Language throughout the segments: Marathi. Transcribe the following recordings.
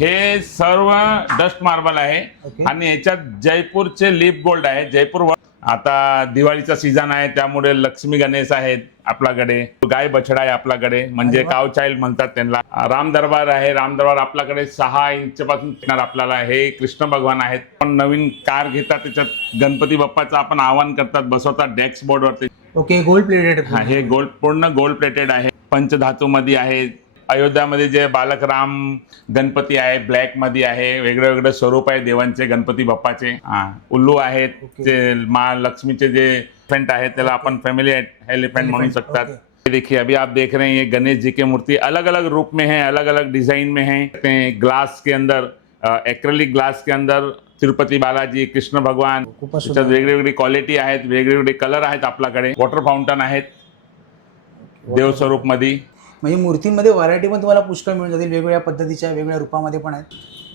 हे सर्व डस्ट मार्बल आहे. आणि याच्यात जयपूरचे लिप गोल्ड आहे. जयपूर आता दिवाळीचा सीझन आहे त्यामुळे लक्ष्मी गणेश आहेत आपल्याकडे. गाय बछडा आहे आपल्याकडे. म्हणजे. काव चाइल्ड म्हणतात त्यांना. राम दरबार आहे. राम दरबार आपल्याकडे सहा इंच पासून येणार आपल्याला. हे कृष्ण भगवान आहेत. पण नवीन कार घेतात त्याच्यात. गणपती बाप्पाचं आपण आवाहन करतात. बसवतात डेस्क बोर्डवरती. ओके गोल्ड प्लेटेड हे गोल्ड पूर्ण गोल्ड प्लेटेड आहे. पंचधातू मध्ये आहे. अयोध्यामध्ये जे बालक राम गणपती आहे ब्लॅकमध्ये आहे वेगळे वेगळे स्वरूप आहे देवांचे गणपती बाप्पाचे. उल्लू आहेत. जे महालक्ष्मीचे जे एलिफंट आहेत त्याला आपण फैमिली एलिफंट म्हणू. ये देखिए अभी आप देख रहे हैं ये गणेश जी की मूर्ति अलग अलग रूप में है अलग अलग डिजाइन में है. ग्लास के अंदर एक्रेलिक ग्लास के अंदर तिरुपती बालाजी कृष्ण भगवान त्याच्यात क्वालिटी आहेत वेगवेगळे कलर आहेत आपल्याकडे. वॉटर फाउंटन आहेत. देव स्वरूपमध्ये म्हणजे मूर्तींमध्ये व्हरायटी पण तुम्हाला पुष्कळ मिळून जातील वेगवेगळ्या पद्धतीच्या वेगवेगळ्या रूपामध्ये पण आहेत.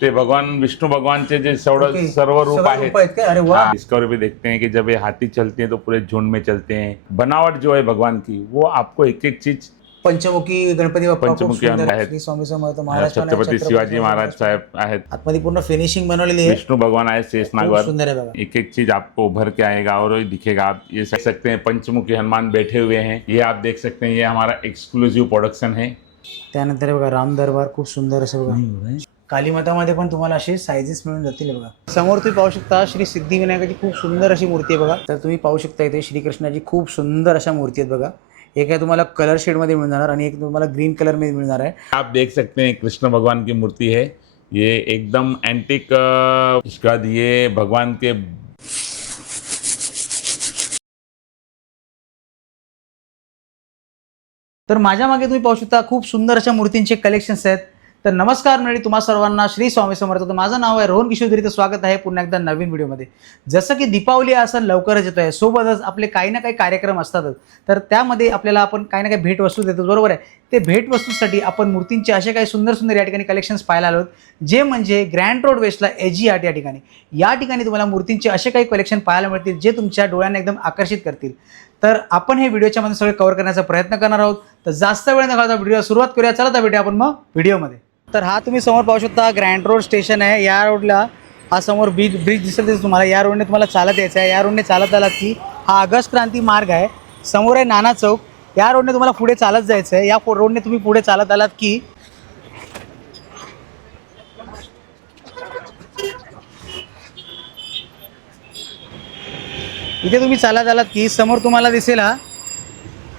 ते भगवान विष्णु भगवान के जो ओके. सर्व रूप सगळे आहेत. रूप आहेत काय? अरे वा. डिस्कवरी भी देखते हैं कि जब ये हाथी चलते हैं तो पूरे झुंड में चलते हैं। बनावट जो है भगवान की वो आपको एक एक चीज पंचमुखी गणपती बाप्पा खूप पंचमुखी सुंदर आहेत. श्री स्वामी समर्थ महाराज पण आहेत, छत्रपती शिवाजी महाराज साहेब आहेत. आतमध्ये पूर्ण फिनिशिंग बनवलेली आहे. विष्णु भगवान आए खूप शेषनागवर सुंदर आहे बघा. एक एक चीज आपको उभर के आएगा और दिखेगा। आप ये देख सकते हैं पंचमुखी हनुमान बैठे हुए हैं। ये आप देख सकते हैं ये हमारा एक्सक्लूसिव प्रोडक्शन है। त्यानंतर बघा राम दरबार खूप सुंदर असं बघा. कालीमातामध्ये पण तुम्हाला असे सायझेस मिळून जातील बघा. समोर तुम्ही पाहू शकता श्री सिद्धिविनायकाची खूप सुंदर अशी मूर्ती आहे बघा. तर तुम्ही पाहू शकता इथे श्रीकृष्णाची खूप सुंदर अशा मूर्ती आहेत बघा. एक आहे तुम्हाला कलर शेडमध्ये मिळून जाणार आणि एक तुम्हाला ग्रीन कलरमध्ये मिळणार आहे. आप देख सकते हैं कृष्ण भगवान की मूर्ति है। ये एकदम एंटिक इसके ये भगवान के तर माझ्या मागे तुम्ही पाहू शकता खूप सुंदर अशा मूर्तींचे कलेक्शन्स आहेत. तर नमस्कार मंडळी तुम्हा सर्वांना श्री स्वामी समर्थ. तर माझं नाव आहे रोहन किशोरी तर स्वागत आहे पुन्हा एकदा नवीन व्हिडिओमध्ये. जसं की दीपावली हा सण लवकरच येतो आहे सोबतच आपले काही ना काही कार्यक्रम असतातच. तर त्यामध्ये आपल्याला आपण काही ना काही भेटवस्तू देतो. बरोबर आहे? ते भेटवस्तूसाठी आपण मूर्तींचे असे काही सुंदर सुंदर या ठिकाणी कलेक्शन्स पाहायला आलो आहोत. जे म्हणजे ग्रँड रोड वेस्टला एजी आर्ट या ठिकाणी. या ठिकाणी तुम्हाला मूर्तींचे असे काही कलेक्शन पाहायला मिळतील जे तुमच्या डोळ्यांना एकदम आकर्षित करतील. तर आपण हे व्हिडिओच्या मध्ये सगळे कव्हर करण्याचा प्रयत्न करणार आहोत. तर जास्त वेळ न घालता व्हिडिओ सुरुवात करूया. चला तर भेटूया आपण मग व्हिडिओमध्ये. तर हा तुम्ही समोर पाहू शकता ग्रँड रोड स्टेशन आहे. या रोडला हा समोर ब्रिज ब्रिज दिसत तुम्हाला. या रोडने तुम्हाला चालत यायचं आहे. या रोडने चालत आलात की हा ऑगस्ट क्रांती मार्ग आहे. समोर आहे नाना चौक. या रोडने तुम्हाला पुढे चालत जायचं आहे. या रोडने तुम्ही पुढे चालत आलात की इथे तुम्ही चालत आलात की समोर तुम्हाला दिसेल हा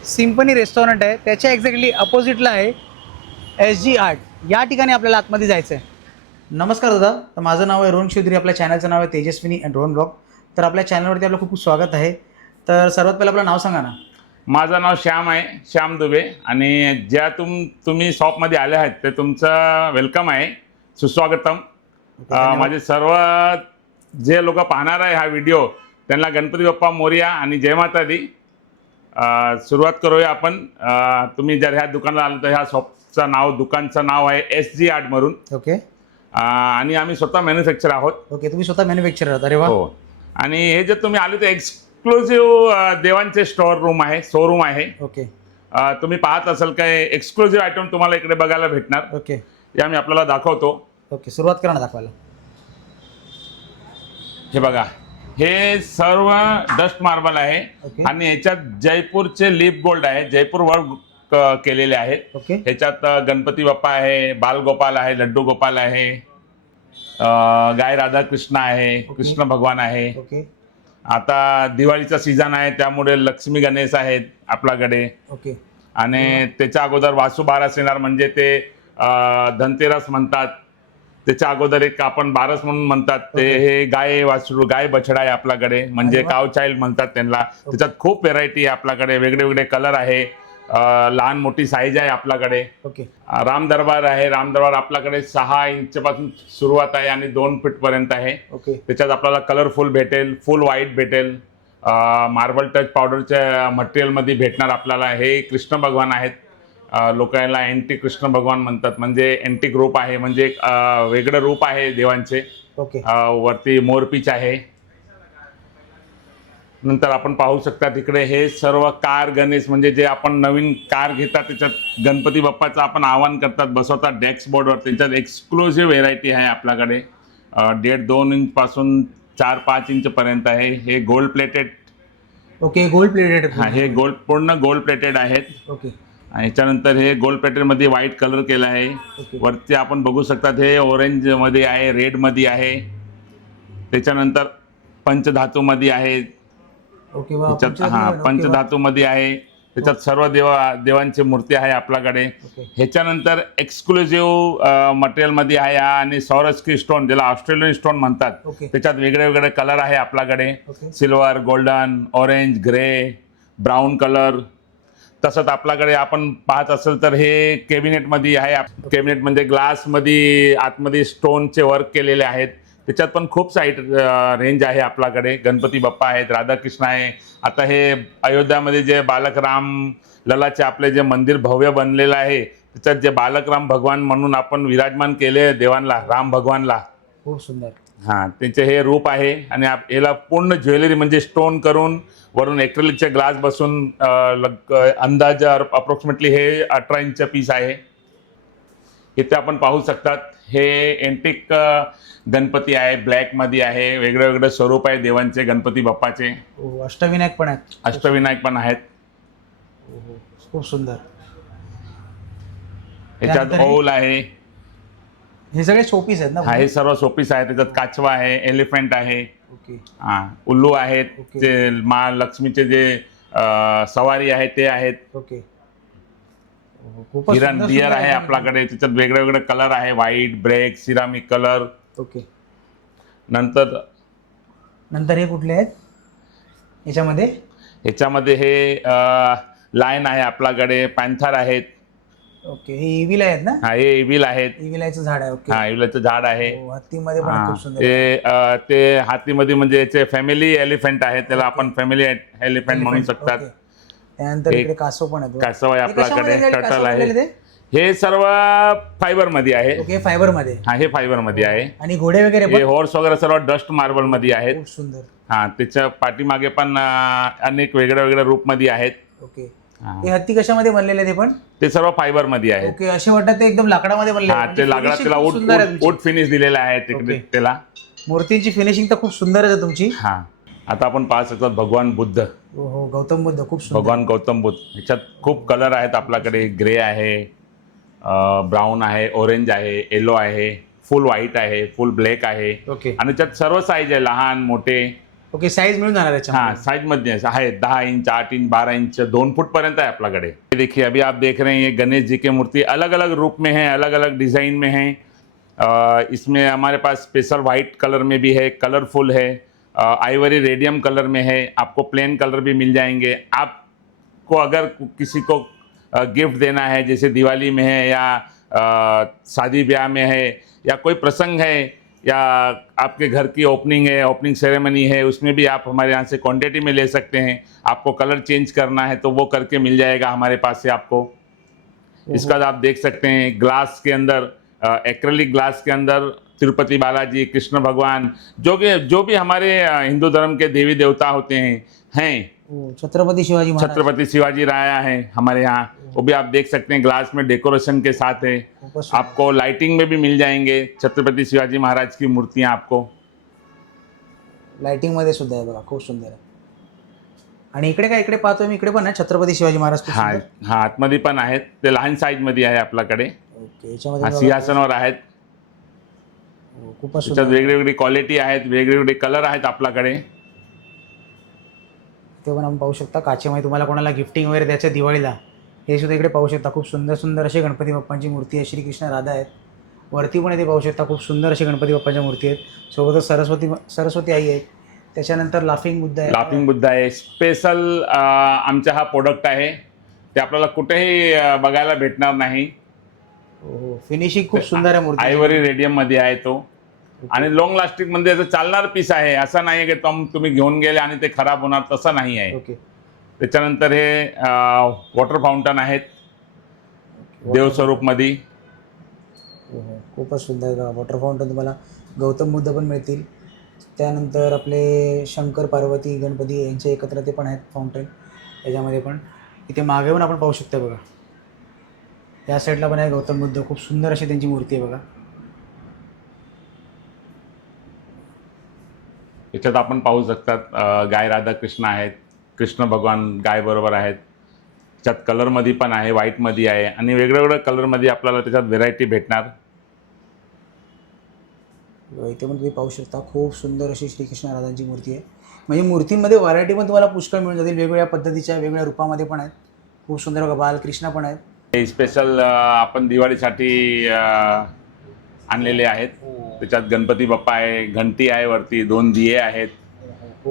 सिम्पनी रेस्टॉरंट आहे. त्याच्या एक्झॅक्टली अपोजिटला आहे एस जी आर्ट या ठिकाणी आपल्याला आतमध्ये जायचं आहे नमस्कार दादा तर माझं नाव आहे रोहन चौधरी आपल्या चॅनलचं नाव आहे तेजस्विनी अँड रोहन ब्लॉग तर आपल्या चॅनलवरती आपलं खूप खूप स्वागत आहे. तर सर्वात पहिलं आपलं नाव सांगा ना. माझं नाव श्याम आहे श्याम दुबे. आणि ज्या तुम तुम्ही शॉपमध्ये आले आहेत ते तुमचं वेलकम आहे. सुस्वागतम. माझे सर्व जे लोक पाहणार आहे हा व्हिडिओ त्यांना गणपती बाप्पा मोर्या आणि जय माता दी. सुरुवात करूया आपण. तुम्ही जर ह्या दुकानाला आलं तर ह्या शॉपचं नाव दुकानचं नाव आहे एस जी आर्ट म्हणून ओके. आणि आम्ही स्वतः मॅन्युफॅक्चर आहोत. ओके तुम्ही स्वतः मॅन्युफॅक्चर आहात. अरे वा. हो. आणि हे जे तुम्ही आले ते एक्सक्लुझिव्ह देवांचे स्टोअर रूम आहे शोरूम आहे. ओके. तुम्ही पाहत असाल काय एक्सक्लुझिव्ह आयटम तुम्हाला इकडे बघायला भेटणार. ओके. हे आम्ही आपल्याला दाखवतो. ओके सुरुवात करा ना दाखवायला. हे बघा. हे सर्व डस्ट मार्बल आहे. ओके. आणि याच्यात जयपूरचे लिप गोल्ड आहे. जयपूर वर्क केलेले आहेत. ओके. ह्याच्यात गणपती बाप्पा आहे बालगोपाल आहे लड्डू गोपाल आहे गाय राधाकृष्ण आहे ओके. कृष्ण भगवान आहे. ओके. आता दिवाळीचा सीझन आहे त्यामुळे लक्ष्मी गणेश आहेत आपल्याकडे. ओके. आणि त्याच्या अगोदर वासुबारस येणार म्हणजे ते धनतेरस म्हणतात. त्याच्या अगोदर एक आपण बारस म्हणून म्हणतात. ते. हे गाय वासरू गाय बछडा आहे आपल्याकडे. म्हणजे. काव चाइल्ड म्हणतात त्यांना. त्याच्यात खूप व्हेरायटी आहे आपल्याकडे. वेगळे वेगळे कलर आहे. लहान मोठी साईज आहे आपल्याकडे. ओके. राम दरबार आहे. राम दरबार आपल्याकडे सहा इंच पासून सुरुवात आहे आणि दोन फीट पर्यंत आहे. ओके. त्याच्यात आपल्याला कलरफुल भेटेल फुल व्हाईट भेटेल. मार्बल टच पावडरच्या मटेरियलमध्ये भेटणार आपल्याला. हे कृष्ण भगवान आहेत. अ, लोक याला एंटी कृष्ण भगवान म्हणतात. म्हणजे एंटिक रूप आहे. म्हणजे एक वेगळं रूप आहे देवांचे. ओके. वरती मोरपीच आहे. नंतर आपण पाहू शकता तिकडे हे सर्व कार गणेश म्हणजे जे आपण नवीन कार घेतात त्याच्यात गणपती बाप्पाचं आपण आवाहन करतात बसवतात डेस्क बोर्डवर त्यांच्यात एक्सक्लुझिव्ह व्हेरायटी आहे आपल्याकडे. दीड दोन इंच पासून चार पाच इंच पर्यंत आहे. हे gold plated okay gold plated हा हे गोल्ड पूर्ण गोल्ड प्लेटेड आहेत. ओके ह्याच्यानंतर हे गोल्ड प्लेटेडमध्ये व्हाईट कलर केला आहे. वरती आपण बघू शकतात हे ऑरेंजमध्ये आहे रेडमध्ये आहे. त्याच्यानंतर पंचधातूमध्ये आहे. हा पंचधातूमध्ये आहे. त्याच्यात सर्व देवा देवांची मूर्ती आहे आपल्याकडे. ह्याच्यानंतर एक्सक्लुझिव्ह मटेरियलमध्ये आहे हा आणि सौरस्की स्टोन ज्याला ऑस्ट्रेलियन स्टोन म्हणतात. त्याच्यात वेगळे वेगळे कलर आहे आपल्याकडे. Silver golden orange grey brown colour तसंच आपल्याकडे आपण पाहत असेल तर हे कॅबिनेटमध्ये आहे. कॅबिनेट म्हणजे ग्लासमध्ये आतमध्ये स्टोनचे वर्क केलेले आहेत. त्याच्यात पण खूप साईट रेंज आहे आपल्याकडे. गणपती बाप्पा आहेत राधाकृष्ण आहे. आता हे अयोध्यामध्ये जे बालक राम ललाचे आपले जे मंदिर भव्य बनलेलं आहे त्याच्यात जे बालक राम भगवान म्हणून आपण विराजमान केले देवांना राम भगवानला. खूप सुंदर. हा त्यांचे हे रूप आहे आणि आप- याला पूर्ण ज्वेलरी म्हणजे स्टोन करून वरून एक्रेलिकचे ग्लास बसून अंदाज अप्रॉक्सिमेटली हे अठरा इंच पीस आहे. इथे आपण पाहू शकतात. हे एंटिक गणपती आहे ब्लॅकमध्ये आहे वेगळे वेगळे स्वरूप आहे देवांचे गणपती बाप्पाचे. ओ, अष्टविनायक पण आहेत. अष्टविनायक पण आहेत. हो. खूप सुंदर. याच्यात त्यानंतर हे- ओल आहे. हे सगळे शोपीस आहेत ना हा हे सर्व सोपीस आहे त्याच्यात काचवा आहे एलिफंट आहे. ओके. हा उल्लू आहेत. ओके. ते महालक्ष्मीचे जे अं, सवारी आहे ते आहेत. ओके. खूपच हिरण सुंदर डिअर सुंदर आहे आपल्याकडे त्याच्यात वेगळे वेगळे कलर आहे. White break ceramic colour okay. नंतर नंतर हे कुठले आहेत? याच्यामध्ये? ह्याच्यामध्ये हे लाईन आहे आपल्याकडे. पॅन्थर आहेत. ओके. हे इव्हिल आहेत ना? हा हे इविल आहेत. इव्हिलायचं झाड आहे. ओके. हा झाड आहे. हो, हत्तीमध्ये पण हा, खूप सुंदर ते अं, ते हातीमध्ये म्हणजे याचे फॅमिली एलिफंट आहे. त्याला आपण फॅमिली एलिफंट म्हणू शकतात. ओके. त्यानंतर इकडे कासव पण आहेत कासव आहे आपल्याकडे? टटल आहे? हे सर्व फायबरमध्ये आहे. ओके फायबरमध्ये हा हे फायबरमध्ये आहे. आणि घोडे वगैरे हे हॉर्स वगैरे सर्व डस्ट मार्बलमध्ये आहेत. सुंदर. हा त्याच्या पाठीमागे पण अनेक वेगळ्या वेगळ्या रूपमध्ये आहेत. ओके. हा. हत्ती कशामध्ये बनलेले ते पण? ते सर्व फायबरमध्ये आहेत. ओके असे वाटतात ते एकदम लाकडामध्ये बनले ते लाकडा त्याला उड फिनिश दिलेला आहे तिकडे. त्याला. मूर्तींची फिनिशिंग तर खूप सुंदरच आहे तुमची. हा. आता आपण पाहत शकतो भगवान बुद्ध. हो हो. गौतम बुद्ध खूप सुंदर. भगवान गौतम बुद्ध. ह्याच्यात खूप कलर आहेत आपल्याकडे. ग्रे आहे ब्राऊन आहे ऑरेंज आहे येलो आहे फुल व्हाईट आहे फुल ब्लॅक आहे. ओके आणि त्यात सर्व साईज आहे लहान मोठे. ओके साईज मिळून जाणार हाँ याच्यामध्ये. साइजमध्ये है दहा इंच आठ इंच बारह इंच दोन फुट पर्यंत है आपल्याकडे. ये देखिए अभी आप देख रहे हैं ये गणेश जी की मूर्ति अलग अलग रूप में है अलग अलग डिजाइन में है. अ, इसमें हमारे पास स्पेशल वाइट कलर में भी है कलरफुल है. आइवरी रेडियम कलर में है आपको प्लेन कलर भी मिल जाएँगे। आपको अगर किसी को गिफ्ट देना है जैसे दिवाली में है या शादी ब्याह में है या कोई प्रसंग है या आपके घर की ओपनिंग है ओपनिंग सेरेमनी है उसमें भी आप हमारे यहाँ से क्वांटिटी में ले सकते हैं। आपको कलर चेंज करना है तो वो करके मिल जाएगा हमारे पास से आपको। इसका आप देख सकते हैं ग्लास के अंदर एक्रेलिक ग्लास के अंदर तिरुपति बालाजी कृष्ण भगवान जो कि जो भी हमारे हिंदू धर्म के देवी देवता होते हैं हैं। छत्रपती शिवाजी छत्रपति शिवाजी राया है हमारे यहाँ। वो भी आप देख सकते हैं ग्लास में डेकोरेशन के साथ है. आपको लाइटिंग में भी मिल जाएंगे। छत्रपति शिवाजी महाराज की मूर्तियाँ आपको। लाइटिंगमध्ये सुद्धा आहे बघा खूप सुंदर आहे. आणि इकडे काय इकडे पाहतोय मी इकडे पण आहे छत्रपती शिवाजी महाराज हा. हा आतमध्ये पण आहेत. ते लहान साईजमध्ये आहे आपल्याकडे. ओके याच्यामध्ये. सिंहासनावर आहेत. खूपच त्याच्यात वेगवेगळी क्वालिटी आहेत वेगवेगळे कलर आहेत आपल्याकडे. ते पण आपण पाहू शकता. काचेमध्ये तुम्हाला कोणाला गिफ्टिंग वगैरे द्यायचं दिवाळीला हे सुद्धा इकडे पाहू शकता. खूप सुंदर सुंदर अशी गणपती बाप्पांची मूर्ती आहे. श्रीकृष्ण राधा आहेत. वरती पण इथे पाहू शकता. खूप सुंदर अशी गणपती बाप्पांच्या मूर्ती आहेत. सोबतच सरस्वती सरस्वती आई आहे. त्याच्यानंतर लाफिंग बुद्ध आहे. लाफिंग बुद्ध आहे. स्पेशल आमचा हा प्रोडक्ट आहे. ते आपल्याला कुठेही बघायला भेटणार नाही. फिनिशिंग खूप सुंदर आहे मूर्ती. आयव्हरी रेडियममध्ये आहे तो. आणि लॉंग लास्टिंगमध्ये याचं चालणार पीस आहे. असं नाही की तुम तुम्ही घेऊन गेले आणि ते खराब होणार तसं नाही आहे. ओके. त्याच्यानंतर हे वॉटर फाउंटन आहेत. देवस्वरूपमध्ये हो, हो. खूपच सुंदर वॉटर फाउंटन तुम्हाला गौतम बुद्ध पण मिळतील. त्यानंतर आपले शंकर पार्वती गणपती यांचे एकत्र ते पण आहेत फाउंटेन याच्यामध्ये पण. इथे मागे पण आपण पाहू शकतो बघा. या साईडला पण आहे गौतम बुद्ध. खूप सुंदर अशी त्यांची मूर्ती आहे बघा. याच्यात आपण पाहू शकतात गाय राधाकृष्ण आहेत. कृष्ण भगवान गाय बरोबर आहेत. त्याच्यात कलरमध्ये पण आहे व्हाईटमध्ये आहे. आणि वेगवेगळ्या कलरमध्ये आपल्याला त्याच्यात व्हेरायटी भेटणार. इथे पण तुम्ही पाहू शकता खूप सुंदर अशी श्रीकृष्ण राधांची मूर्ती आहे. म्हणजे मूर्तींमध्ये व्हरायटी पण तुम्हाला पुष्कळ मिळून जातील. वेगवेगळ्या पद्धतीच्या वेगवेगळ्या रूपामध्ये पण आहेत. खूप सुंदर बघा बालकृष्ण पण आहेत. स्पेशल आपण दिवाळीसाठी आणलेले आहेत. त्याच्यात गणपती बाप्पा आहे घंटी आहे वरती दोन दिये आहेत.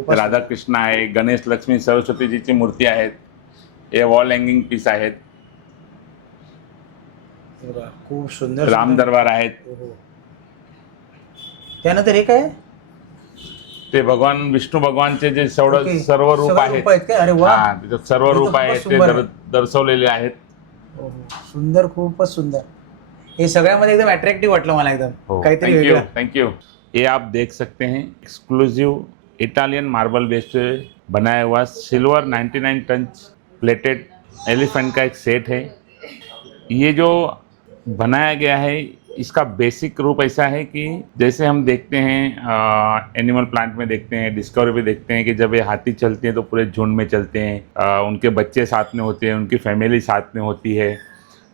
राधाकृष्ण आहे गणेश लक्ष्मी सरस्वतीजीची मूर्ती आहेत. हे वॉल हँगिंग पीस आहेत. हे खूप सुंदर राम दरबार आहेत. हो, हो. त्यानंतर हे काय? ते भगवान विष्णू भगवानचे जे सर्व. सर्व रूप आहेत. हा सर्व हे रूप आहेत ते दर्शवलेले आहेत. हो. सुंदर खूपच सुंदर. हे सगळ्यामध्ये एकदम अट्रॅक्टिव्ह वाटलं मला एकदम. हो. काहीतरी थैंक यू वेगळं. थैंक यू ये आप देख सकते हैं एक्सक्लूसिव इटालियन मार्बल बेस्ड पे बनाया हुआ सिल्वर 99 टन प्लेटेड एलिफेंट का एक सेट है. ये जो बनाया गया है इसका बेसिक रूप ऐसा है कि जैसे हम देखते हैं एनिमल प्लांट में देखते हैं डिस्कवरी में देखते हैं कि जब ये हाथी चलते हैं तो पूरे झुंड में चलते हैं अ, उनके बच्चे साथ में होते हैं उनकी फैमिली साथ में होती है।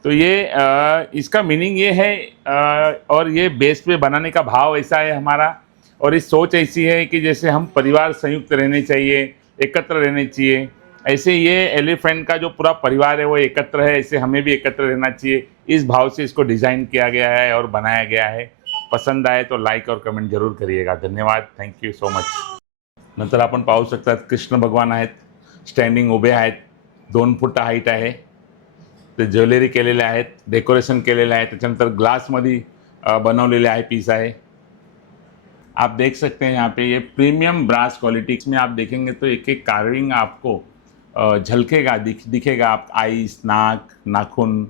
तो ये अ, इसका मीनिंग ये है अ, और ये बेस पे बनाने का भाव ऐसा है हमारा और इस सोच ऐसी है कि जैसे हम परिवार संयुक्त रहने चाहिए एकत्र रहने चाहिए ऐसे ये एलिफेंट का जो पूरा परिवार है वो एकत्र है ऐसे हमें भी एकत्र रहना चाहिए। इस भाव से इसको डिज़ाइन किया गया है और बनाया गया है। पसंद आए तो लाईक और कमेंट ज़रूर करिएगा। धन्यवाद। थँक्यू सो मच नंतर आपण पाहू शकतात, कृष्ण भगवान आहेत स्टँडिंग उभे आहेत, दोन फूट हाईट आहे. ते ज्वेलरी केलेले आहेत डेकोरेशन केलेलं आहे त्याच्यानंतर ग्लासमध्ये बनवलेले आहे पीस आहे. आप देख सकते हैं यहाँ पे ये प्रीमियम ब्रास क्वालिटी में आप देखेंगे तो एक एक कार्विंग आपको झलकेगा दिख दिखेगा आप आईस नाक नाखून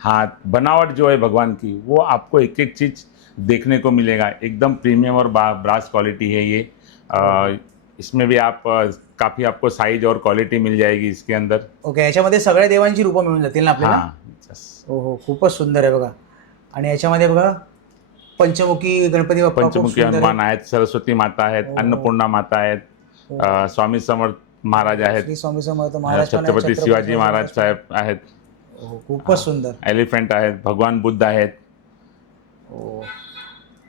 हाथ बनावट जो है भगवान की वो आपको एक एक चीज़ देखने को मिलेगा एकदम प्रीमियम और ब्रास क्वालिटी है ये अ, इसमें भी आप काफ़ी आपको साइज और क्वालिटी मिल जाएगी इसके अंदर ओके याच्यामध्ये सगळ्या देवांची रूपं मिळून जातील ना आपल्याला हाँ. हो हो खूपच सुंदर आहे बघा आणि याच्यामध्ये बघा पंचमुखी गणपती बाप्पा खूप पंचमुखी सुंदर आहे. हनुमान आहेत सरस्वती माता आहेत हो. अन्नपूर्णा माता आहेत. अ, स्वामी समर्थ महाराज आहेत. श्री स्वामी समर्थ महाराज पण आहेत, छत्रपती शिवाजी महाराज साहेब आहेत. हो, खूपच सुंदर. एलिफंट आहेत भगवान बुद्ध आहेत. हो.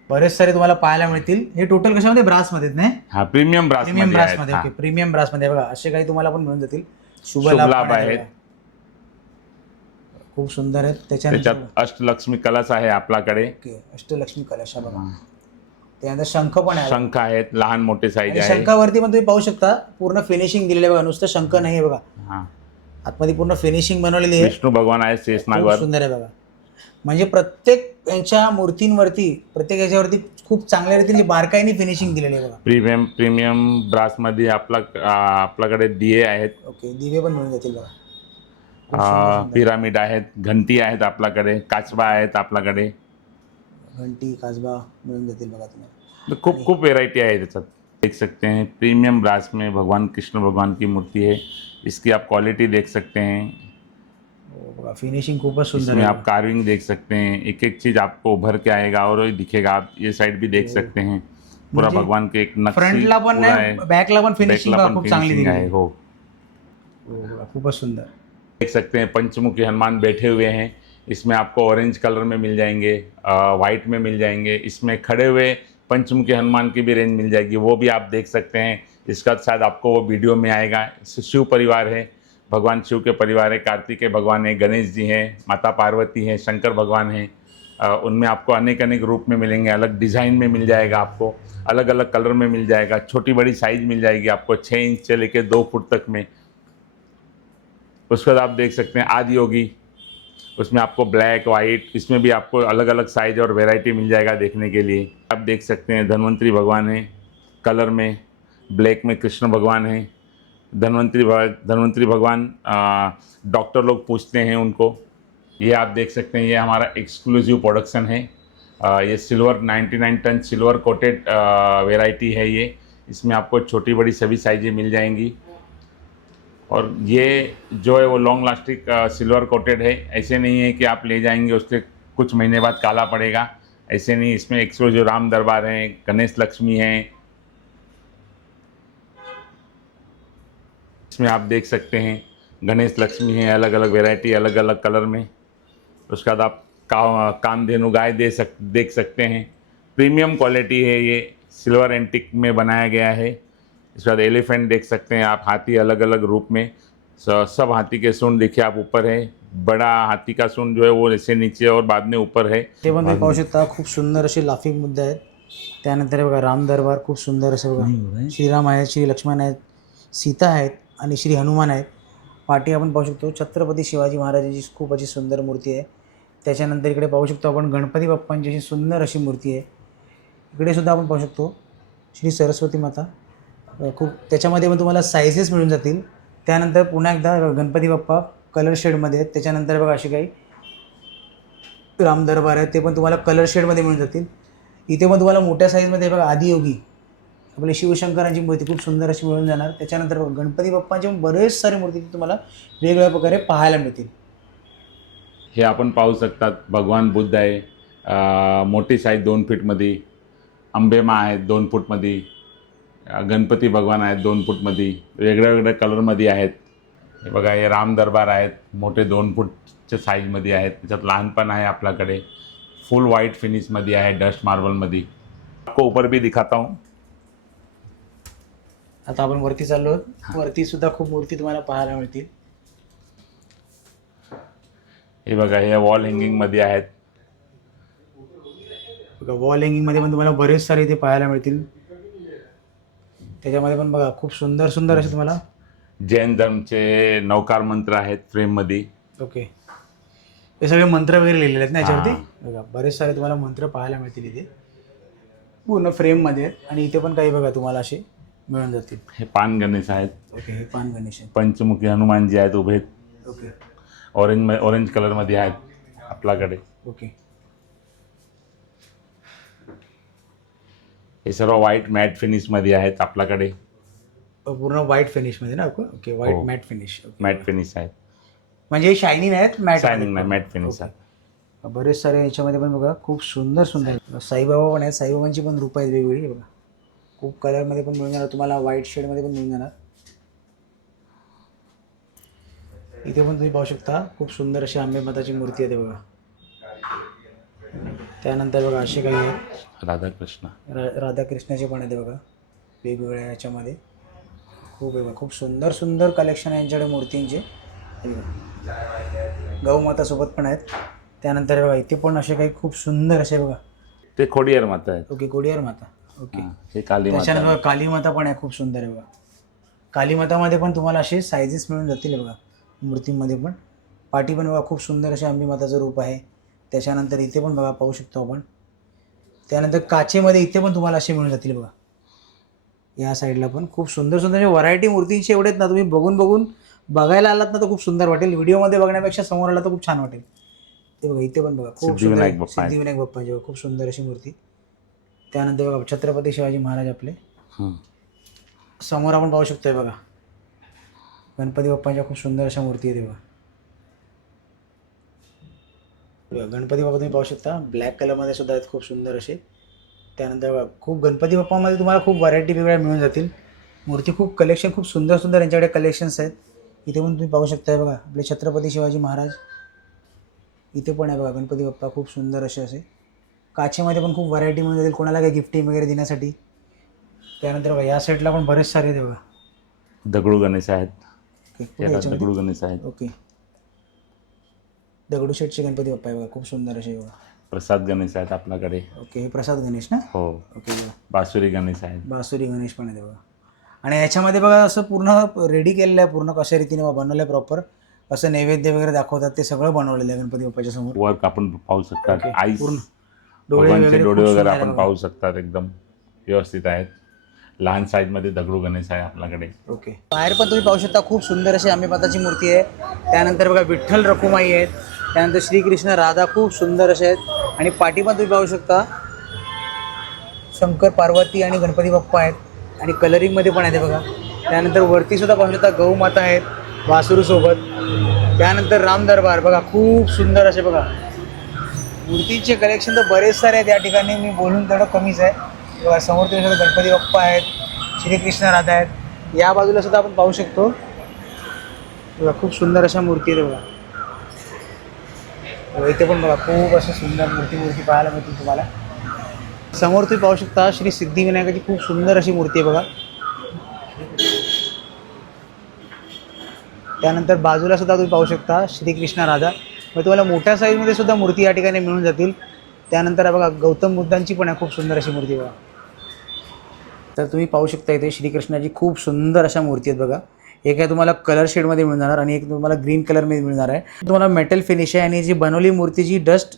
बरेच सारे तुम्हाला पाहायला मिळतील. हे टोटल कशामध्ये? ब्रासमध्ये नाही? हा प्रीमियम ब्रास प्रीमियममध्ये ब्रासमध्ये. ओके प्रीमियम ब्रासमध्ये. बघा असे काही तुम्हाला पण मिळून जातील. शुभ शुभ लाभ आहेत. खूप सुंदर आहेत. त्याच्यानंतर त्याच्यात अष्टलक्ष्मी कलश आहे आपल्याकडे. ओके अष्टलक्ष्मी कलश बघा. त्यानंतर शंख पण आहे शंख आहेत लहान मोठे साईज आणि आहे शंखावरती पण तुम्ही पाहू शकता पूर्ण फिनिशिंग दिलेलं आहे बघा नुसतं शंख नाही आहे बघा. हा. आतमध्ये पूर्ण फिनिशिंग बनवलेली आहे. विष्णू भगवान आहेत खूप शेषनागवर सुंदर आहे बघा. म्हणजे प्रत्येक यांच्या मूर्तींवरती प्रत्येक याच्यावरती खूप चांगल्या रीतीने बारकाईने फिनिशिंग दिलेली आहे बघा. प्रीमियम प्रीमियम ब्रासमध्ये आपला आ, आपल्याकडे दिये आहेत. ओके दिवे पण मिळून जातील बघा. खूप अ, सुंदर सुंदर. पिरामिड आहेत घंटी आहेत आपल्याकडे काचबा आहेत आपल्याकडे. घंटी काजबा मिळून जातील बघा तुम्हाला तो खूप खूप वेराइटी है त्याच्यात. देख सकते हैं प्रीमियम ब्रास में भगवान कृष्ण भगवान की मूर्ति है. इसकी आप क्वालिटी देख सकते हैं. फिनिशिंग खूपच सुंदर आहे आप कार्विंग देख सकते हैं. एक एक चीज़ आपको उभर के आएगा और दिखेगा. आप ये साइड भी देख सकते हैं. पूरा भगवान के एक फ्रंटला पण है. बॅकला पण फिनिशिंग खूप चांगली आहे आहे हो. हो खूपच सुंदर. देख सकते हैं पंचमुखी हनुमान बैठे हुए हैं. इसमें आपको ऑरेंज कलर में मिल जाएँगे वाइट में मिल जाएँगे। इसमें खड़े हुए पंचमुखी हनुमान की भी रेंज मिल जाएगी। वो भी आप देख सकते हैं। इसका शायद आपको वो वीडियो में आएगा। शिव परिवार है, भगवान शिव के परिवार है, कार्तिकेय भगवान है, गणेश जी हैं, माता पार्वती हैं, शंकर भगवान हैं। उनमें आपको अनेक अनेक रूप में मिलेंगे। अलग डिज़ाइन में मिल जाएगा आपको। अलग अलग कलर में मिल जाएगा। छोटी बड़ी साइज़ मिल जाएगी आपको। छः इंच से लेकर दो फुट तक में। उसके बाद आप देख सकते हैं आदि योगी उसमें आपको ब्लैक वाइट इसमें भी आपको अलग अलग साइज़ और वेराइटी मिल जाएगा देखने के लिए। आप देख सकते हैं धनवंतरी भगवान है कलर में ब्लैक में कृष्ण भगवान है। धनवंतरी धन्वंतरी भगवान डॉक्टर लोग पूछते हैं उनको। ये आप देख सकते हैं ये हमारा एक्सक्लूसिव प्रोडक्शन है। अ, ये silver 99 ton silver coated variety है ये। इसमें आपको छोटी बड़ी सभी साइजें मिल जाएँगी। और ये जो है वो लॉन्ग लास्टिक सिल्वर कोटेड है। ऐसे नहीं है कि आप ले जाएँगे उसके कुछ महीने बाद काला पड़ेगा। ऐसे नहीं, इसमें एक सौ जो राम दरबार है, गणेश लक्ष्मी है, इसमें आप देख सकते हैं, गणेश लक्ष्मी है अलग अलग वैरायटी अलग अलग कलर में। उसके बाद आप का, कामधेनु गाय दे सक, देख सकते हैं। प्रीमियम क्वालिटी है ये सिल्वर एंटिक में बनाया गया है। इसके बाद एलिफेंट देख सकते हैं आप हाथी अलग अलग रूप में। स- सब हाथी के सूंड देखिए आप ऊपर है। बड़ा हाथी का सूंड जो है वो ऐसे नीचे और बाद में ऊपर है। ते पण तुम्ही पाहू शकता खूप सुंदर असे लाफिंग मुद्दे आहेत त्यानंतर हे बघा राम दरबार खूप सुंदर असे बघा। श्रीराम आहेत श्री लक्ष्मण आहेत सीता आहेत आणि श्री हनुमान आहेत. पाठी आपण पाहू शकतो छत्रपती शिवाजी महाराजांची खूप अशी सुंदर मूर्ती आहे. त्याच्यानंतर इकडे पाहू शकतो आपण गणपती बाप्पांची अशी सुंदर अशी मूर्ती आहे. इकडे सुद्धा आपण पाहू शकतो श्री सरस्वती माता. खूप त्याच्यामध्ये पण तुम्हाला सायझेस मिळून जातील. त्यानंतर पुन्हा एकदा गणपती बाप्पा कलर शेडमध्ये आहेत. त्याच्यानंतर बघा अशी काही राम दरबार आहे ते पण तुम्हाला कलर शेडमध्ये मिळून जातील. इथे पण तुम्हाला मोठ्या साईजमध्ये बघा आदियोगी आपले शिवशंकरांची मूर्ती खूप सुंदर अशी मिळून जाणार. त्याच्यानंतर बघा गणपती बाप्पांचे पण बरेच सारे मूर्ती तुम्हाला वेगवेगळ्या प्रकारे पाहायला मिळतील. हे आपण पाहू शकतात. भगवान बुद्ध आहे. मोठी साईज दोन फीटमध्ये अंबेमा आहेत दोन फूटमध्ये गणपती भगवान आहेत दोन फूटमध्ये वेगळ्या वेगळ्या कलरमध्ये आहेत. हे बघा हे राम दरबार आहेत मोठे दोन फूटच्या साईजमध्ये आहेत. त्याच्यात लहान पण आहे आपल्याकडे. फुल व्हाईट फिनिशमध्ये आहे डस्ट मार्बलमध्ये आपको ऊपर भी दिखाता हूँ. आता आपण वरती चाललो आहोत. वरती सुद्धा खूप मूर्ती तुम्हाला पाहायला मिळतील. हे बघा हे वॉल हँगिंगमध्ये आहेत. बघा वॉल हँगिंगमध्ये पण तुम्हाला बरेच सारे इथे पाहायला मिळतील. त्याच्यामध्ये पण बघा खूप सुंदर सुंदर असे तुम्हाला जैन धर्मचे नौकार मंत्र आहेत फ्रेममध्ये ओके हे सगळे मंत्र वगैरे लिहिलेले आहेत ना याच्यावरती. बघा बरेच सारे तुम्हाला मंत्र पाहायला मिळतील इथे. पूर्ण फ्रेममध्ये आहेत. आणि इथे पण काही बघा तुम्हाला असे मिळून जातील. हे पान गणेश आहेत. ओके हे पान गणेश आहे पंचमुखी हनुमानजी आहेत उभे. ओके ऑरेंज ऑरेंज कलरमध्ये आहेत आपल्याकडे. ओके हे सर्व व्हाईट मॅट फिनिशमध्ये आहेत आपल्याकडे. पूर्ण व्हाईट फिनिशमध्ये ना ओके ओके व्हाईट हो. मॅट फिनिश मॅट फिनिश आहेत म्हणजे शायनिंग आहेत मॅट शायनिंग नाही मॅट फिनिश आहेत बरेच सारे याच्यामध्ये पण बघा खूप सुंदर सुंदर. साईबाबा पण आहेत साईबाबांची पण रूप आहेत वेगवेगळी बघा. खूप कलरमध्ये पण मिळून जाणार तुम्हाला व्हाईट शेडमध्ये पण मिळून जाणार. इथे पण तुम्ही पाहू शकता खूप सुंदर अशी आंबे माताची मूर्ती आहे ते बघा. त्यानंतर बघा असे काही आहेत. राधाकृष्ण. रा राधाकृष्णाचे पण आहे ते बघा वेगवेगळ्या याच्यामध्ये. खूप आहे बघा खूप सुंदर सुंदर कलेक्शन आहे यांच्याकडे मूर्तींचे. हे बघा. गौमातासोबत पण आहेत. त्यानंतर बघा इथे पण असे काही खूप सुंदर असे बघा. ते खोडियार माता आहेत. ओके कोडियार माता. ओके. हां, हे काली माता त्याच्यानंतर आहेत. बघा काली माता पण आहे खूप सुंदर आहे बघा. काली मातामध्ये पण तुम्हाला असे सायझेस मिळून जातील बघा मूर्तींमध्ये पण. पाठी पण बघा खूप सुंदर असे अंबी माताचं रूप आहे. त्याच्यानंतर इथे पण बघा पाहू शकतो आपण. त्यानंतर काचेमध्ये इथे पण तुम्हाला असे मिळून जातील बघा. या साईडला पण खूप सुंदर सुंदर व्हरायटी मूर्तींची एवढे आहेत ना तुम्ही बघून बघून बघायला आलात ना तर खूप सुंदर वाटेल. व्हिडिओमध्ये बघण्यापेक्षा समोर आला तर खूप छान वाटेल. ते बघा इथे पण बघा खूप सुंदर सिद्धिविनायक बाप्पाची बघा खूप सुंदर अशी मूर्ती. त्यानंतर बघा छत्रपती शिवाजी महाराज आपले. समोर आपण पाहू शकतोय बघा. गणपती बाप्पांच्या खूप सुंदर अशा मूर्ती आहेत बघा बघा, गणपती बाप्पा तुम्ही पाहू शकता. ब्लॅक कलरमध्ये सुद्धा आहेत खूप सुंदर असे. त्यानंतर खूप गणपती बाप्पामध्ये तुम्हाला खूप व्हरायटी वेगळ्या मिळून जातील. मूर्ती खूप कलेक्शन खूप सुंदर सुंदर यांच्याकडे कलेक्शन्स आहेत. इथे पण तुम्ही पाहू शकताय बघा आपले छत्रपती शिवाजी महाराज. इथे पण आहे बघा गणपती बाप्पा खूप सुंदर असे असे. काचेमध्ये पण खूप व्हरायटी मिळून जातील कोणाला काही गिफ्टिंग वगैरे देण्यासाठी. त्यानंतर बघा या साईडला पण बरेच सारे आहेत बघा. दगडू गणेश आहेत? दगडू गणेश आहेत. ओके दगडूशेठचे गणपती बाप्पा आहे बघा खूप सुंदर असे बघा. प्रसाद गणेश आहेत आपल्याकडे. ओके हे प्रसाद गणेश ना? हो. ओके बघा. बासुरी गणेश आहेत. बासुरी गणेश पण आहे बघा. आणि याच्यामध्ये बघा असं पूर्ण रेडी केलेलं आहे पूर्ण कशा रीतीने बनवलं आहे प्रॉपर असं नैवेद्य वगैरे दाखवतात ते सगळं बनवलेलं आहे गणपती बाप्पाच्या समोर. वर्क आपण पाहू शकतात. ओके, आईस पूर्ण. डोळे भगवानचे वगैरे डोळे खूप वगैरे सुंदर आहे आपण बघा. पाहू शकतात एकदम. व्यवस्थित आहेत. लहान साईजमध्ये दगडू गणेश आहे आपल्याकडे. ओके. बाहेर पण तुम्ही पाहू शकता खूप सुंदर अशी आंबेमाताची मूर्ती आहे. त्यानंतर बघा विठ्ठल रखुमाई आहेत. त्यानंतर श्रीकृष्ण राधा खूप सुंदर असे आहेत. आणि पाठी तुम्ही पाहू शकता शंकर पार्वती आणि गणपती बाप्पा आहेत. आणि कलरिंगमध्ये पण आहे ते बघा. त्यानंतर वरती सुद्धा पाहू शकता गौ माता आहेत वासरूसोबत त्यानंतर राम दरबार बघा खूप सुंदर असे बघा. मूर्तीचे कलेक्शन तर बरेच सारे आहेत या ठिकाणी. मी बोलून थोडं कमीच आहे. बघा समोर तुम्ही सुद्धा गणपती बाप्पा आहेत श्रीकृष्ण राधा आहेत. या बाजूला सुद्धा आपण पाहू शकतो. बघा खूप सुंदर अशा मूर्ती आहेत बघा, इथे पण बघा खूप अशा सुंदर मूर्ती मूर्ती पाहायला मिळतील तुम्हाला. समोर तुम्ही पाहू शकता श्री सिद्धिविनायकाची खूप सुंदर अशी मूर्ती आहे बघा. त्यानंतर बाजूला सुद्धा तुम्ही पाहू शकता श्रीकृष्ण राधा. मग तुम्हाला मोठ्या साईजमध्ये सुद्धा मूर्ती या ठिकाणी मिळून जातील. त्यानंतर बघा गौतम बुद्धांची पण आहे खूप सुंदर अशी मूर्ती बघा. तर तुम्ही पाहू शकता इथे श्रीकृष्णाची खूप सुंदर अशा मूर्ती आहेत बघा. एक आहे तुम्हाला कलर शेडमध्ये मिळून जाणार आणि एक तुम्हाला ग्रीन कलरमध्ये मिळणार आहे. तुम्हाला मेटल फिनिश आहे आणि जी बनवली मूर्ती जी डस्ट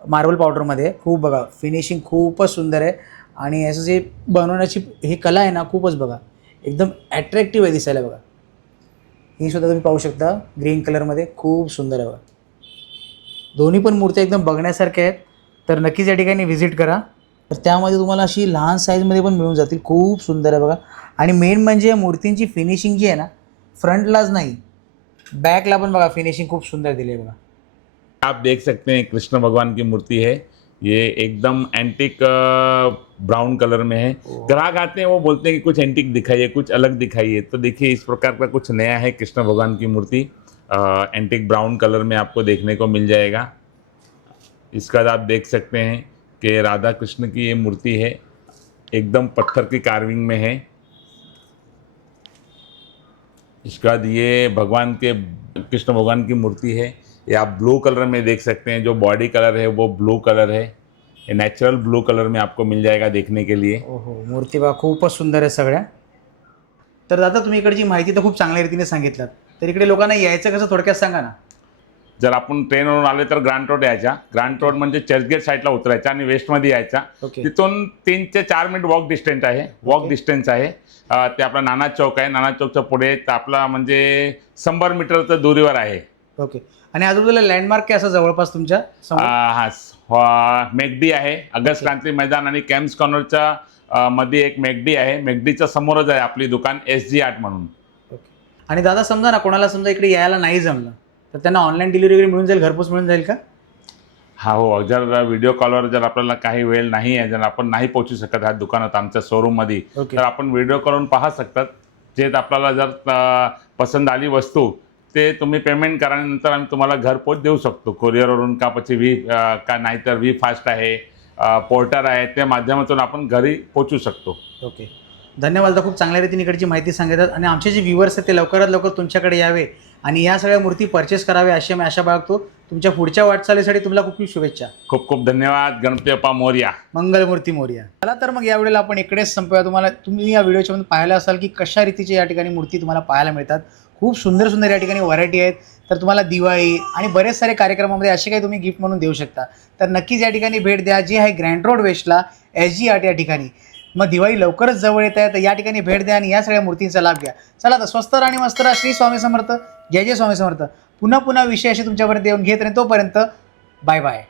मार्बल पावडरमध्ये खूप बघा फिनिशिंग खूपच सुंदर आहे. आणि याचं जे बनवण्याची ही कला आहे ना खूपच बघा एकदम ॲट्रॅक्टिव्ह आहे दिसायला बघा. ही सुद्धा तुम्ही पाहू शकता ग्रीन कलरमध्ये खूप सुंदर आहे बघा. दोन्ही पण मूर्त्या एकदम बघण्यासारख्या आहेत. तर नक्कीच या ठिकाणी व्हिजिट करा. तर त्यामध्ये तुम्हाला अशी लहान साईजमध्ये पण मिळून जातील खूप सुंदर आहे बघा. आणि मेन म्हणजे या मूर्तींची फिनिशिंग जी आहे ना फ्रंटलाच नाही बॅकला पण बघा फिनिशिंग खूप सुंदर दिली आहे बघा आप देख सकते हैं कृष्ण भगवान की मूर्ति है ये एकदम एंटिक ब्राउन कलर में है। ग्राहक आते हैं वो बोलते हैं कि कुछ एंटिक दिखाइए कुछ अलग दिखाइए। तो देखिए इस प्रकार का कुछ नया है कृष्ण भगवान की मूर्ति। एंटिक ब्राउन कलर में आपको देखने को मिल जाएगा। इसका बाद आप देख सकते हैं कि राधा कृष्ण की ये मूर्ति है एकदम पत्थर की कार्विंग में है। इसके बाद ये भगवान के कृष्ण भगवान की मूर्ति है। ये आप ब्लू कलर में देख सकते हैं जो बॉडी कलर है वो ब्लू कलर है। ये नेचुरल ब्लू कलर में आपको मिल जाएगा देखने के लिए। ओहो मूर्ती बा खूपच सुंदर आहे सगळ्या. तर दादा तुम्ही इकडची माहिती तर खूप चांगल्या रीतीने सांगितलात. तर इकडे लोकांना यायचं कसं थोडक्यात सांगा ना. जर आपण ट्रेनवरून आले तर ग्रांट रोड यायचा. ग्रांट रोड म्हणजे चर्चगेट साईडला उतरायचा आणि वेस्टमध्ये यायचा. तिथून तीन ते चार मिनिट वॉक डिस्टन्स आहे. वॉक. डिस्टन्स आहे. ते आपला नाना चौक आहे. नाना चौकच्या पुढे आपला म्हणजे शंभर मीटरच्या दुरीवर आहे. ओके. आणि आजूबाजूला लँडमार्क काय असं जवळपास तुमच्या हा मेगडी आहे. अगस्ट क्रांती मैदान आणि कॅम्प्स कॉर्नरच्या मध्ये एक मेगडी आहे. मेगडीच्या समोरच आहे आपली दुकान एस जी आर्ट म्हणून. ओके. आणि दादा समजा ना कोणाला समजा इकडे यायला नाही जमलं तर त्यांना ऑनलाईन डिलिव्हरी वगैरे मिळून जाईल घरपोच मिळून जाईल का? हा हो. जर व्हिडिओ कॉलवर जर आपल्याला काही वेळ नाही आहे जर आपण नाही पोहोचू शकत ह्या दुकानात आमच्या शोरूममध्ये तर आपण व्हिडिओ करून पाहा शकतात. जे आपल्याला जर अं, पसंत आली वस्तू ते तुम्ही पेमेंट करा आणि नंतर आम्ही तुम्हाला घरपोच देऊ शकतो. कोरिअरवरून का પછી वी अं, का नाहीतर वी फास्ट आहे पोर्टर आहे त्या माध्यमातून आपण घरी पोचू शकतो. ओके धन्यवाद. दादा खूप चांगल्या रीतीने इकडची माहिती सांगितलं आणि आमचे जे व्ह्युअर्स आहेत ते लवकरात लवकर तुमच्याकडे यावे. आणि या सगळ्या मूर्ती परचेस करावे अशी मी आशा बाळगतो. तुमच्या पुढच्या वाटचालीसाठी तुम्हाला खूप खूप शुभेच्छा. खूप खूप धन्यवाद गणपती बाप्पा मोर्या. मंगलमूर्ती मोर्या. चला तर मग या वेळेला आपण इकडेच संपूया. तुम्हाला तुम्ही या व्हिडिओच्या मध्ये पाहिलं असाल की कशा रीतीच्या या ठिकाणी मूर्ती तुम्हाला पाहायला मिळतात. खूप सुंदर सुंदर या ठिकाणी व्हरायटी आहेत. तर तुम्हाला दिवाळी आणि बरेच सारे कार्यक्रमामध्ये असे काही तुम्ही गिफ्ट म्हणून देऊ शकता. तर नक्कीच या ठिकाणी भेट द्या. जी आहे ग्रँड रोड वेस्टला एस जी आर्ट या ठिकाणी. मग दिवाळी लवकरच जवळ येत आहे. तर या ठिकाणी भेट द्या आणि या सगळ्या मूर्तींचा लाभ घ्या. चला तर स्वस्त आणि मस्त श्री स्वामी समर्थ. जय जय स्वामी समर्थ. पुन्हा पुन्हा विषय असे तुमच्यापर्यंत येऊन घेत राहीन तोपर्यंत बाय बाय.